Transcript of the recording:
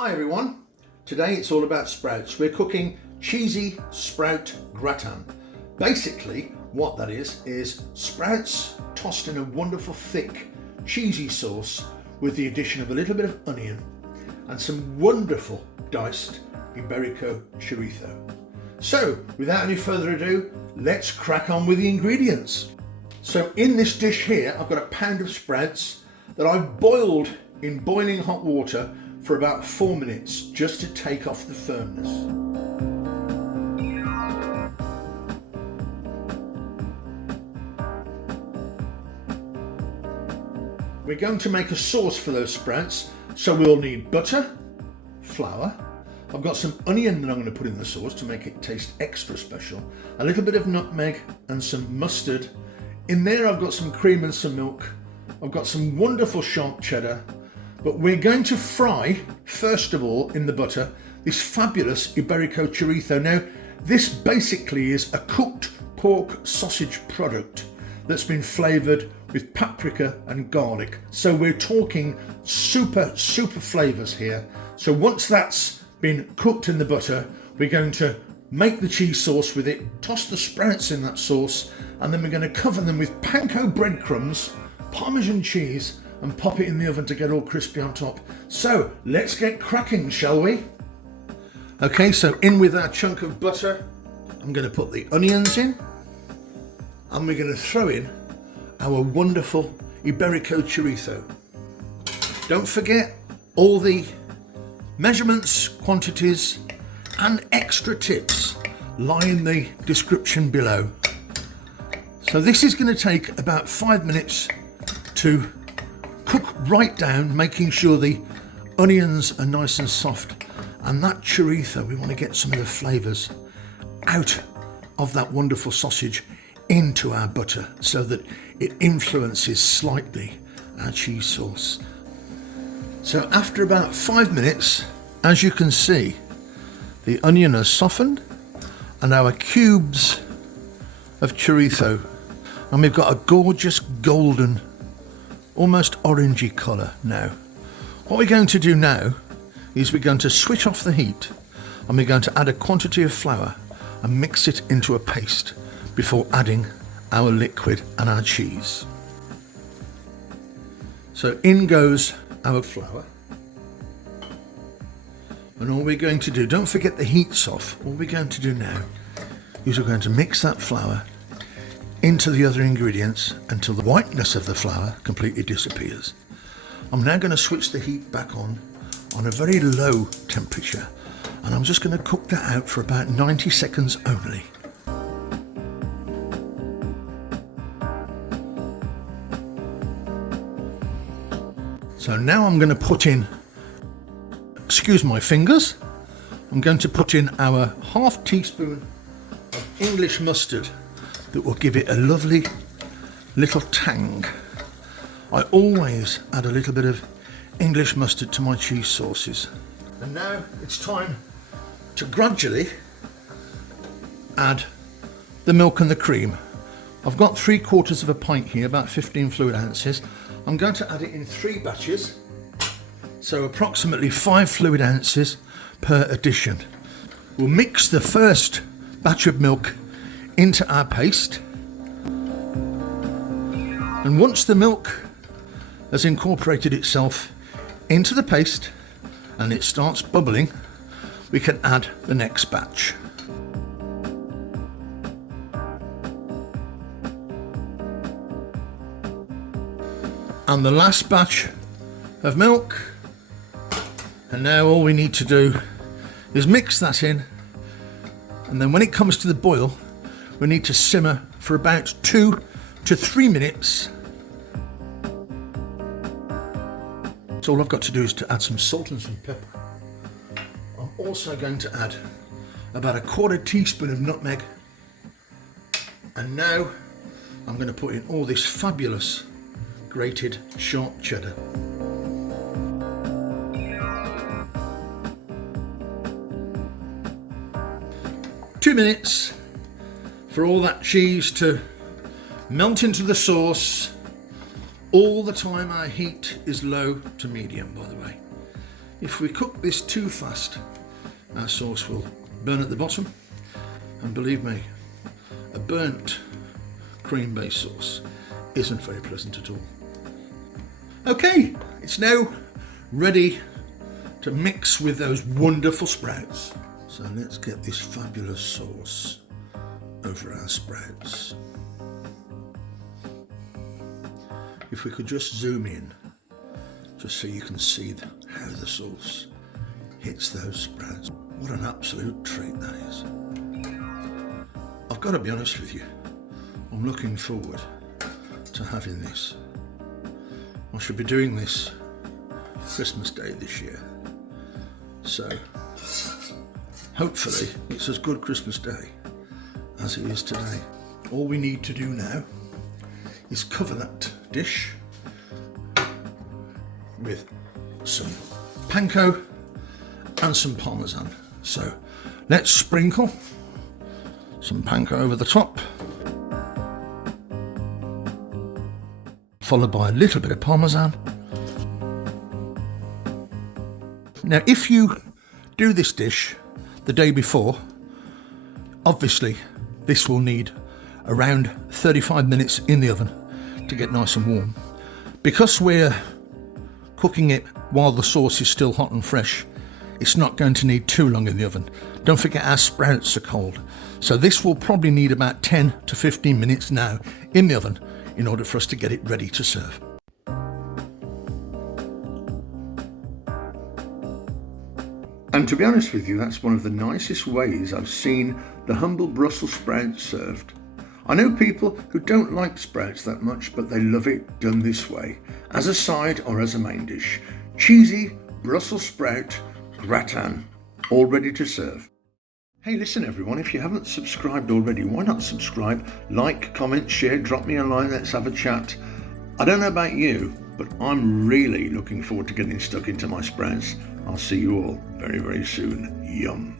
Hi everyone, today it's all about sprouts. We're cooking cheesy sprout gratin. Basically what that is sprouts tossed in a wonderful thick cheesy sauce with the addition of a little bit of onion and some wonderful diced Iberico Chorizo. So without any further ado, let's crack on with the ingredients. So in this dish here I've got a pound of sprouts that I've boiled in boiling hot water for about 4 minutes just to take off the firmness. We're going to make a sauce for those sprouts, so we'll need butter, flour, I've got some onion that I'm going to put in the sauce to make it taste extra special, a little bit of nutmeg and some mustard. In there I've got some cream and some milk, I've got some wonderful sharp cheddar. But we're going to fry, first of all, in the butter, this fabulous Iberico Chorizo. Now, this basically is a cooked pork sausage product that's been flavoured with paprika and garlic. So we're talking super flavours here. So once that's been cooked in the butter, we're going to make the cheese sauce with it, toss the sprouts in that sauce, and then we're going to cover them with panko breadcrumbs, Parmesan cheese, and pop it in the oven to get all crispy on top. So let's get cracking, shall we? Okay, so in with our chunk of butter, I'm going to put the onions in, and we're going to throw in our wonderful Iberico Chorizo. Don't forget all the measurements, quantities, and extra tips lie in the description below. So this is going to take about 5 minutes to cook right down, making sure the onions are nice and soft, and that chorizo, we want to get some of the flavours out of that wonderful sausage into our butter so that it influences slightly our cheese sauce. So after about 5 minutes, as you can see, the onion has softened and our cubes of chorizo, and we've got a gorgeous golden, almost orangey colour now. What we're going to do now is we're going to switch off the heat and we're going to add a quantity of flour and mix it into a paste before adding our liquid and our cheese. So in goes our flour, and all we're going to do, don't forget the heat's off, all we're going to do now is we're going to mix that flour into the other ingredients until the whiteness of the flour completely disappears. I'm now going to switch the heat back on a very low temperature, and I'm just going to cook that out for about 90 seconds only. So now I'm going to put in, excuse my fingers, I'm going to put in our ½ teaspoon of English mustard that will give it a lovely little tang. I always add a little bit of English mustard to my cheese sauces. And now it's time to gradually add the milk and the cream. I've got 3/4 of a pint here, about 15 fluid ounces. I'm going to add it in 3 batches, so approximately 5 fluid ounces per addition. We'll mix the first batch of milk into our paste, and once the milk has incorporated itself into the paste and it starts bubbling, we can add the next batch. And the last batch of milk, and now all we need to do is mix that in, and then when it comes to the boil, we need to simmer for about 2 to 3 minutes. So all I've got to do is to add some salt and some pepper. I'm also going to add about a 1/4 teaspoon of nutmeg. And now I'm going to put in all this fabulous grated sharp cheddar. Two minutes for all that cheese to melt into the sauce. All the time our heat is low to medium, by the way. If we cook this too fast, our sauce will burn at the bottom, and believe me, a burnt cream-based sauce isn't very pleasant at all. Okay, it's now ready to mix with those wonderful sprouts. So let's get this fabulous sauce over our sprouts. If we could just zoom in, just so you can see how the sauce hits those sprouts. What an absolute treat that is. I've got to be honest with you, I'm looking forward to having this. I should be doing this Christmas Day this year. So hopefully it's as good Christmas Day as it is today. All we need to do now is cover that dish with some panko and some parmesan. So let's sprinkle some panko over the top, followed by a little bit of parmesan. Now, if you do this dish the day before, obviously this will need around 35 minutes in the oven to get nice and warm. Because we're cooking it while the sauce is still hot and fresh, it's not going to need too long in the oven. Don't forget our sprouts are cold. So this will probably need about 10 to 15 minutes now in the oven in order for us to get it ready to serve. And to be honest with you, that's one of the nicest ways I've seen the humble Brussels sprouts served. I know people who don't like sprouts that much, but they love it done this way, as a side or as a main dish. Cheesy Brussels sprout gratin, all ready to serve. Hey, listen everyone, if you haven't subscribed already, why not subscribe, like, comment, share, drop me a line, let's have a chat. I don't know about you, but I'm really looking forward to getting stuck into my sprouts. I'll see you all very, very soon. Yum.